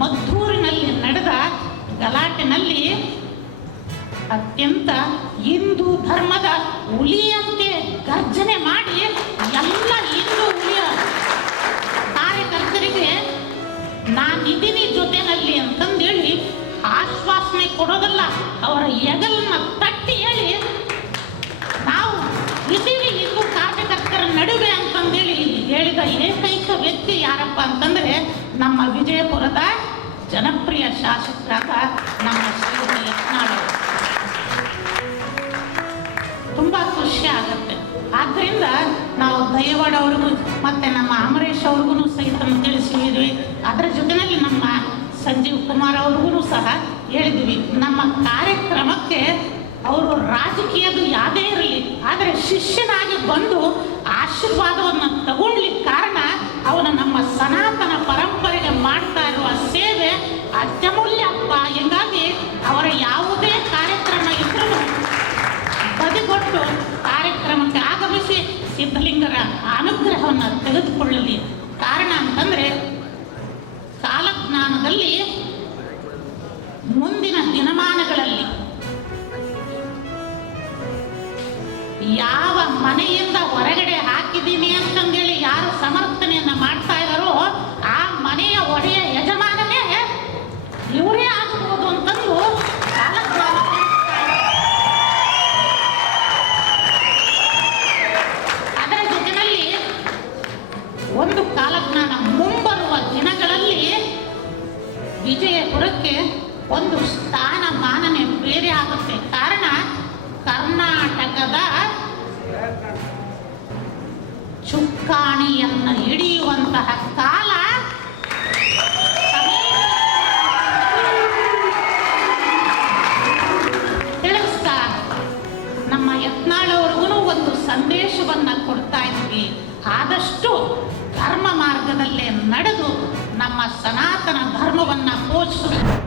ಮದ್ದೂರಿನಲ್ಲಿ ನಡೆದ ಗಲಾಟೆನಲ್ಲಿ ಅತ್ಯಂತ ಹಿಂದೂ ಧರ್ಮದ ಹುಲಿಯಂತೆ ಗರ್ಜನೆ ಮಾಡಿ ಎಲ್ಲ ಹಿಂದೂ ಹುಲಿಯ ಕಾರ್ಯಕರ್ತರಿಗೆ ನಾನಿದ್ದೀನಿ ಜೊತೆನಲ್ಲಿ ಅಂತಂದೇಳಿ ಆಶ್ವಾಸನೆ ಕೊಡೋದಲ್ಲ, ಅವರ ಹೆಗಲನ್ನ ತಟ್ಟಿ ಹೇಳಿ ನಾವು ಇದ್ದೀವಿ ಹಿಂದೂ ಕಾರ್ಯಕರ್ತರ ನಡುವೆ ಅಂತಂದೇಳಿ ಹೇಳಿದ ಏಕೈಕ ವ್ಯಕ್ತಿ ಯಾರಪ್ಪ ಅಂತಂದ್ರೆ ನಮ್ಮ ವಿಜಯಪುರದ ಜನಪ್ರಿಯ ಶಾಸಕರಾದ ನಮ್ಮ ಶ್ರೀಮತಿ ಯತ್ನಾಳ್ ಅವರು. ತುಂಬಾ ಖುಷಿ ಆಗುತ್ತೆ. ಆದ್ದರಿಂದ ನಾವು ದಯವಾಡ ಅವ್ರಿಗೂ ಮತ್ತೆ ನಮ್ಮ ಅಮರೇಶ್ ಅವ್ರಿಗೂ ಸಹಿತ ತಿಳಿಸಿದ್ವಿ. ಅದರ ಜೊತೆಯಲ್ಲಿ ನಮ್ಮ ಸಂಜೀವ್ ಕುಮಾರ್ ಅವ್ರಿಗೂ ಸಹ ಹೇಳಿದ್ವಿ, ನಮ್ಮ ಕಾರ್ಯಕ್ರಮಕ್ಕೆ ಅವರು ರಾಜಕೀಯದು ಯಾವುದೇ ಇರಲಿ, ಆದರೆ ಶಿಷ್ಯನಾಗಿ ಬಂದು ಆಶೀರ್ವಾದವನ್ನು ತಗೊಳ್ಲಿಕ್ಕೆ ಕಾರಣ ಅವನು ನಮ್ಮ ಸನಾತನ ಪರಂಪರೆಗೆ ಮಾಡ್ತಾ ಇರುವ ಸೇವೆ ಅತ್ಯಮೂಲ್ಯ ಅಪ್ಪ. ಹೀಗಾಗಿ ಅವರ ಯಾವುದೇ ಕಾರ್ಯಕ್ರಮ ಇದ್ರೂ ಬದಿಗೊಟ್ಟು ಕಾರ್ಯಕ್ರಮಕ್ಕೆ ಆಗಮಿಸಿ ಸಿದ್ಧಲಿಂಗರ ಅನುಗ್ರಹವನ್ನು ತೆಗೆದುಕೊಳ್ಳಲಿ. ಕಾರಣ ಅಂತಂದರೆ ಕಾಲಜ್ಞಾನದಲ್ಲಿ ಮುಂದಿನ ದಿನಮಾನಗಳಲ್ಲಿ ಯಾವ ಮನೆಯಿಂದ ಹೊರಗಡೆ ಹಾಕಿದ್ದೀನಿ ಅಂತಂದೇಳಿ ಯಾರು ಸಮರ್ಥನೆಯನ್ನ ಮಾಡ್ತಾ ಇದ್ದಾರೋ ಆ ಮನೆಯ ಒಡೆಯ ಯಜಮಾನನೇ ಇವರೇ ಆಗಬಹುದು ಅಂತಂದು ಕಾಲಜ್ಞಾನ. ಅದರ ಜೊತೆಯಲ್ಲಿ ಒಂದು ಕಾಲಜ್ಞಾನ ಮುಂಬರುವ ದಿನಗಳಲ್ಲಿ ವಿಜಯಪುರಕ್ಕೆ ಒಂದು ಸ್ಥಾನಮಾನನೇ ಬೇರೆ ಆಗುತ್ತೆ. ಕಾರಣ ಕರ್ನಾಟಕದ ಚುಕ್ಕಾಣಿಯನ್ನು ಹಿಡಿಯುವಂತಹ ಕಾಲ ತಿಳಿಸ್ತಾ ನಮ್ಮ ಯತ್ನಾಳ್ ಅವ್ರಿಗೂ ಒಂದು ಸಂದೇಶವನ್ನ ಕೊಡ್ತಾ ಇದ್ವಿ. ಆದಷ್ಟು ಧರ್ಮ ಮಾರ್ಗದಲ್ಲೇ ನಡೆದು ನಮ್ಮ ಸನಾತನ ಧರ್ಮವನ್ನ ಪೋಷಿಸಬೇಕು.